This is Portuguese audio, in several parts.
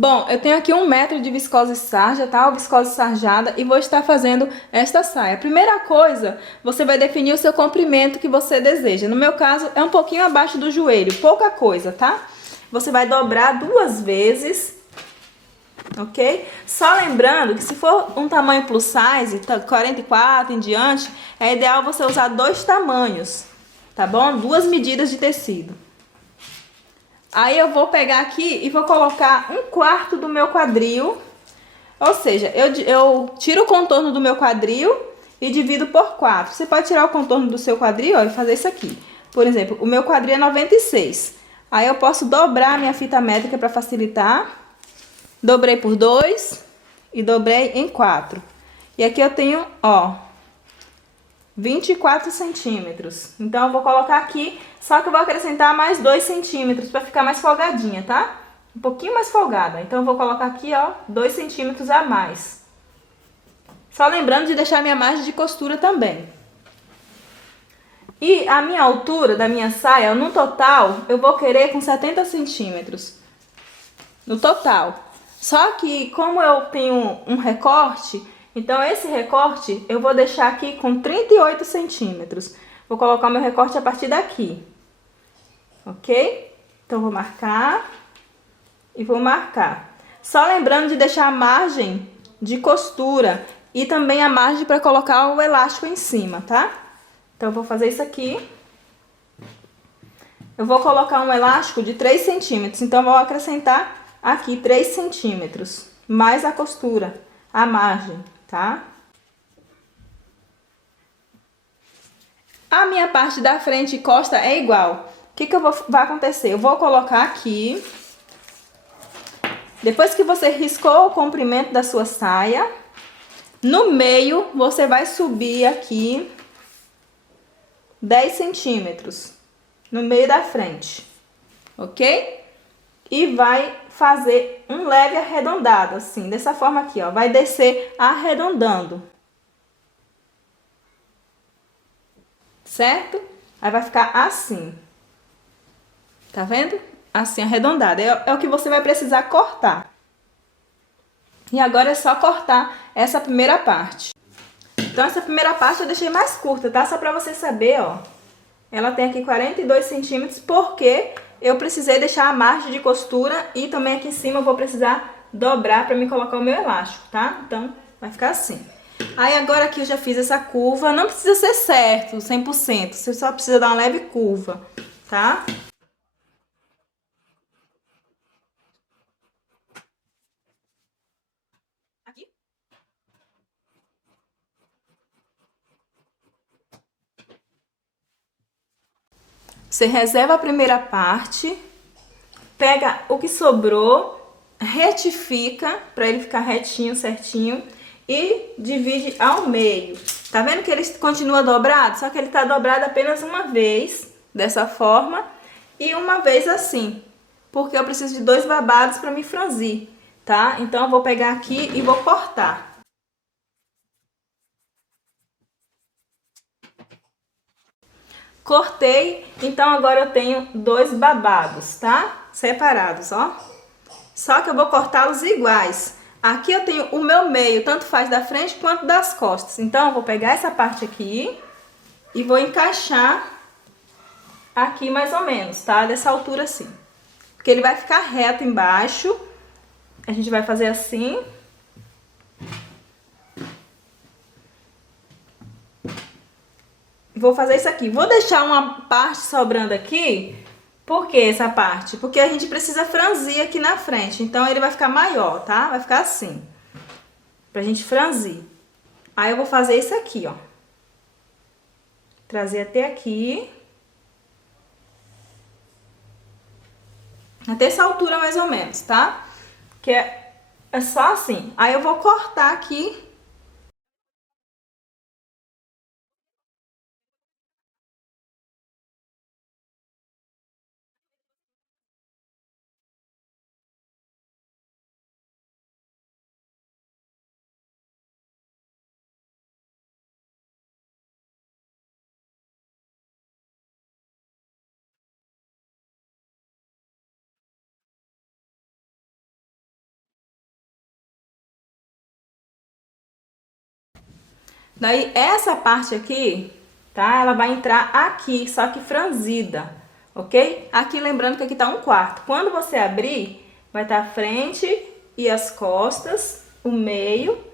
Bom, eu tenho aqui 1 metro de viscose sarja, tá? Ou viscose sarjada, e vou estar fazendo esta saia. Primeira coisa, você vai definir o seu comprimento que você deseja. No meu caso, é um pouquinho abaixo do joelho, pouca coisa, tá? Você vai dobrar 2 vezes, ok? Só lembrando que se for um tamanho plus size, 44 em diante, é ideal você usar 2 tamanhos, tá bom? 2 medidas de tecido. Aí eu vou pegar aqui e vou colocar 1/4 do meu quadril, ou seja, eu tiro o contorno do meu quadril e divido por 4. Você pode tirar o contorno do seu quadril, ó, e fazer isso aqui. Por exemplo, o meu quadril é 96. Aí eu posso dobrar a minha fita métrica para facilitar. Dobrei por 2 e dobrei em 4. E aqui eu tenho, ó, 24 centímetros. Então eu vou colocar aqui, só que eu vou acrescentar mais 2 centímetros para ficar mais folgadinha, tá? Um pouquinho mais folgada. Então eu vou colocar aqui, ó, 2 centímetros a mais. Só lembrando de deixar minha margem de costura também. E a minha altura da minha saia, no total, eu vou querer com 70 centímetros. No total. Só que como eu tenho um recorte, então esse recorte eu vou deixar aqui com 38 centímetros. Vou colocar o meu recorte a partir daqui. Ok? Então vou marcar e vou marcar. Só lembrando de deixar a margem de costura e também a margem para colocar o elástico em cima, tá? Então eu vou fazer isso aqui. Eu vou colocar um elástico de 3 centímetros, então eu vou acrescentar aqui 3 centímetros, mais a costura, a margem, tá? A minha parte da frente e costa é igual. O que vai acontecer? Eu vou colocar aqui, depois que você riscou o comprimento da sua saia, no meio você vai subir aqui 10 centímetros, no meio da frente, ok? E vai fazer um leve arredondado, assim, dessa forma aqui, ó. Vai descer arredondando. Certo? Aí vai ficar assim. Tá vendo? Assim, arredondado. É o que você vai precisar cortar. E agora é só cortar essa primeira parte. Então, essa primeira parte eu deixei mais curta, tá? Só pra você saber, ó. Ela tem aqui 42 centímetros, porque eu precisei deixar a margem de costura e também aqui em cima eu vou precisar dobrar para me colocar o meu elástico, tá? Então, vai ficar assim. Aí agora aqui eu já fiz essa curva, não precisa ser certo, 100%, você só precisa dar uma leve curva, tá? Aqui. Você reserva a primeira parte, pega o que sobrou, retifica para ele ficar retinho, certinho e divide ao meio. Tá vendo que ele continua dobrado? Só que ele tá dobrado apenas uma vez, dessa forma, e uma vez assim, porque eu preciso de 2 babados para me franzir, tá? Então eu vou pegar aqui e vou cortar. Cortei, então agora eu tenho 2 babados, tá? Separados, ó. Só que eu vou cortá-los iguais. Aqui eu tenho o meu meio, tanto faz da frente quanto das costas. Então, eu vou pegar essa parte aqui e vou encaixar aqui mais ou menos, tá? Dessa altura assim. Porque ele vai ficar reto embaixo. A gente vai fazer assim. Vou fazer isso aqui. Vou deixar uma parte sobrando aqui. Por que essa parte? Porque a gente precisa franzir aqui na frente. Então, ele vai ficar maior, tá? Vai ficar assim. Pra gente franzir. Aí, eu vou fazer isso aqui, ó. Trazer até aqui. Até essa altura mais ou menos, tá? Que é só assim. Aí eu vou cortar aqui Daí essa parte aqui, tá? Ela vai entrar aqui, só que franzida, ok? Aqui lembrando que aqui tá 1/4. Quando você abrir, vai estar a frente e as costas, o meio,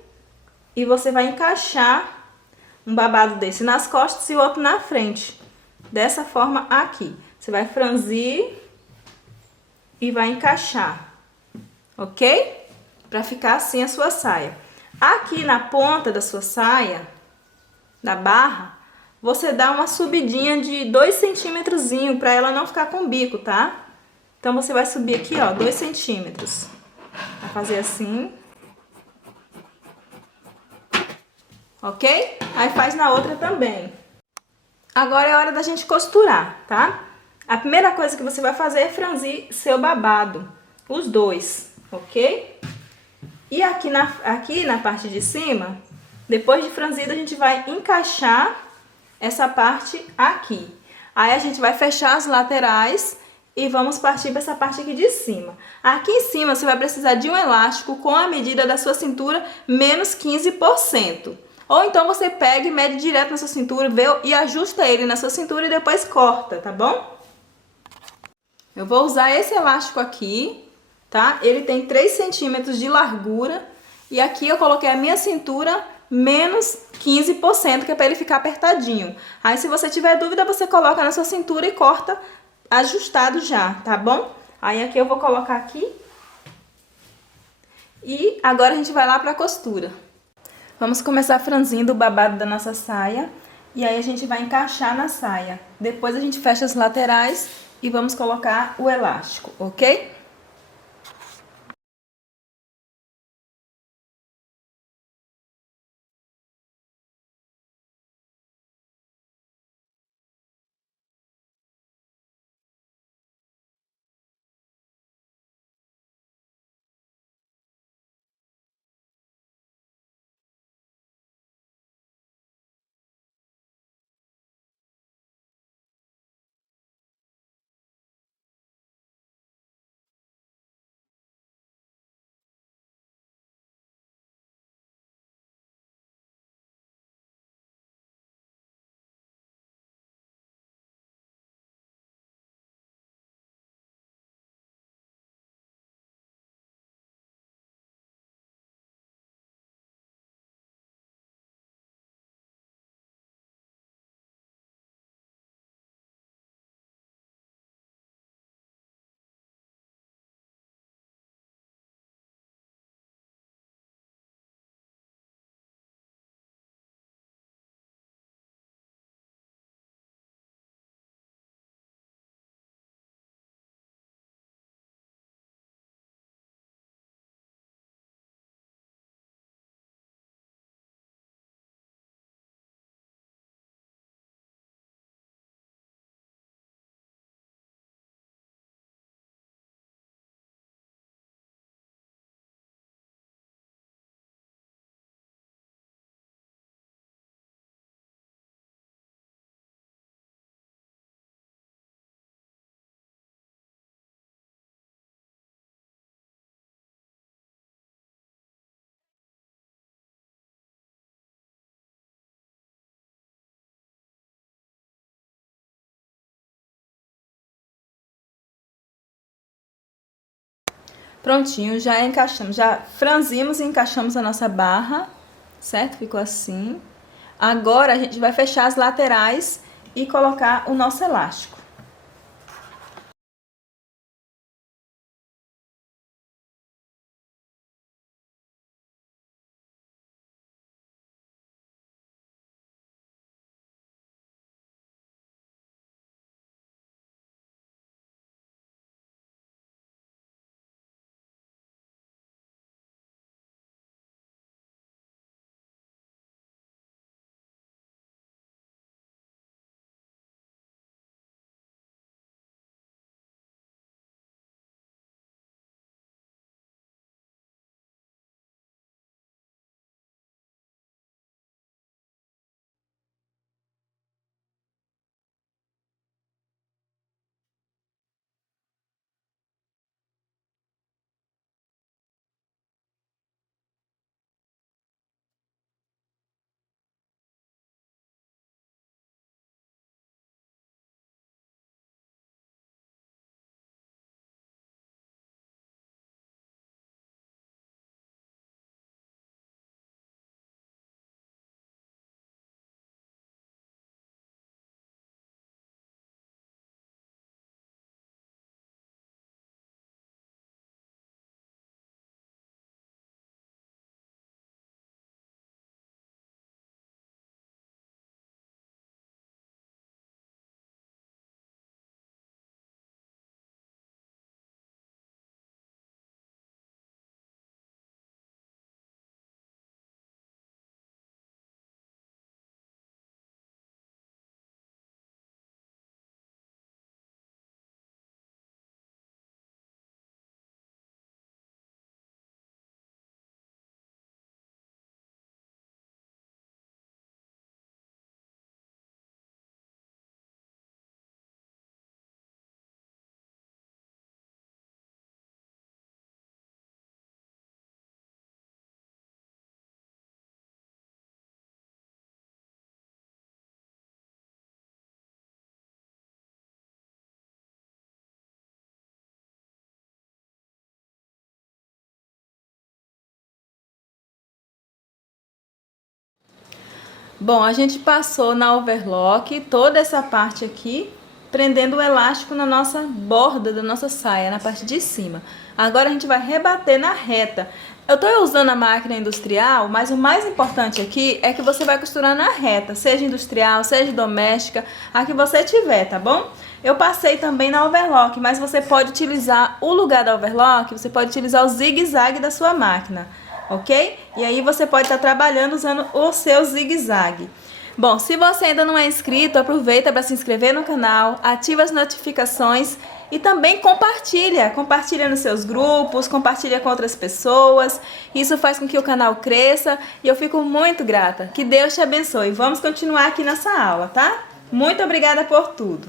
e você vai encaixar um babado desse nas costas e o outro na frente. Dessa forma aqui. Você vai franzir e vai encaixar, ok? Pra ficar assim a sua saia. Aqui na ponta da sua saia, da barra, você dá uma subidinha de 2 centímetros para ela não ficar com bico, tá? Então você vai subir aqui, ó, 2 centímetros. Vai fazer assim. Ok? Aí faz na outra também. Agora é hora da gente costurar, tá? A primeira coisa que você vai fazer é franzir seu babado, os dois, ok? E aqui na parte de cima, depois de franzido, a gente vai encaixar essa parte aqui. Aí a gente vai fechar as laterais e vamos partir para essa parte aqui de cima. Aqui em cima você vai precisar de um elástico com a medida da sua cintura menos 15%. Ou então você pega e mede direto na sua cintura, vê e ajusta ele na sua cintura e depois corta, tá bom? Eu vou usar esse elástico aqui, tá? Ele tem 3 centímetros de largura e aqui eu coloquei a minha cintura menos 15%, que é para ele ficar apertadinho. Aí se você tiver dúvida, você coloca na sua cintura e corta ajustado já, tá bom? Aí aqui eu vou colocar aqui. E agora a gente vai lá para a costura. Vamos começar franzindo o babado da nossa saia. E aí a gente vai encaixar na saia. Depois a gente fecha as laterais e vamos colocar o elástico, ok? Prontinho, já encaixamos, já franzimos e encaixamos a nossa barra, certo? Ficou assim. Agora a gente vai fechar as laterais e colocar o nosso elástico. Bom, a gente passou na overlock toda essa parte aqui, prendendo o elástico na nossa borda da nossa saia, na parte de cima. Agora a gente vai rebater na reta. Eu estou usando a máquina industrial, mas o mais importante aqui é que você vai costurar na reta, seja industrial, seja doméstica, a que você tiver, tá bom? Eu passei também na overlock, mas você pode utilizar o lugar da overlock, você pode utilizar o zigue-zague da sua máquina, ok? E aí você pode estar trabalhando usando o seu zigue-zague. Bom, se você ainda não é inscrito, aproveita para se inscrever no canal, ativa as notificações e também compartilha nos seus grupos, compartilha com outras pessoas. Isso faz com que o canal cresça e eu fico muito grata. Que Deus te abençoe. Vamos continuar aqui nessa aula, tá? Muito obrigada por tudo.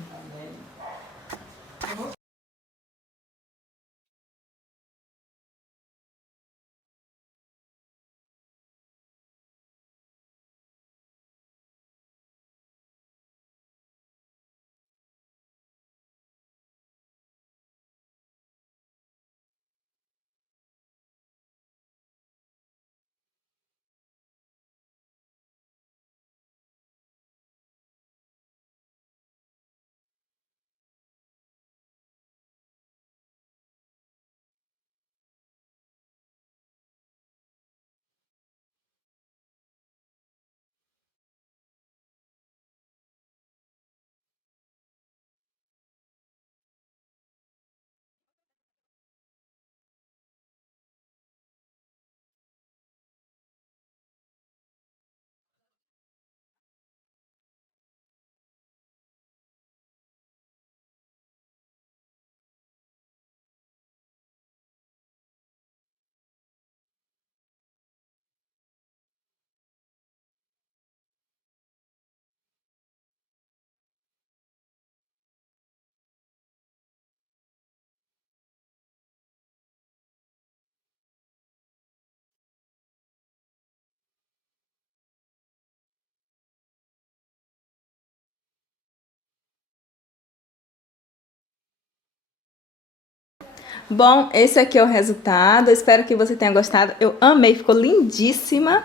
Bom, esse aqui é o resultado. Eu espero que você tenha gostado. Eu amei, ficou lindíssima.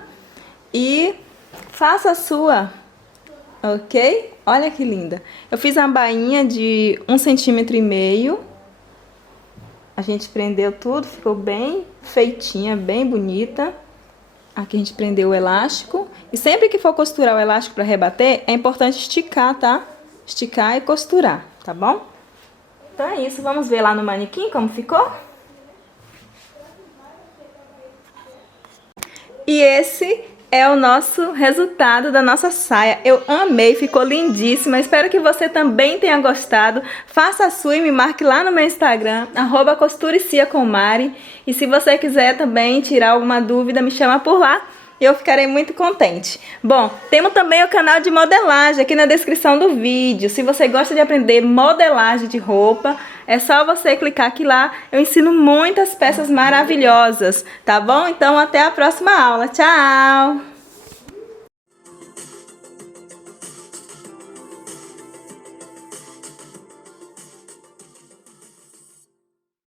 E faça a sua, ok? Olha que linda. Eu fiz uma bainha de 1,5 cm. A gente prendeu tudo, ficou bem feitinha, bem bonita. Aqui a gente prendeu o elástico. E sempre que for costurar o elástico para rebater, é importante esticar, tá? Esticar e costurar, tá bom? Então é isso, vamos ver lá no manequim como ficou? E esse é o nosso resultado da nossa saia. Eu amei, ficou lindíssima. Espero que você também tenha gostado. Faça a sua e me marque lá no meu Instagram, @costureciacomari. E se você quiser também tirar alguma dúvida, me chama por lá. Eu ficarei muito contente. Bom, temos também o canal de modelagem aqui na descrição do vídeo. Se você gosta de aprender modelagem de roupa, é só você clicar aqui lá. Eu ensino muitas peças maravilhosas, tá bom? Então até a próxima aula. Tchau!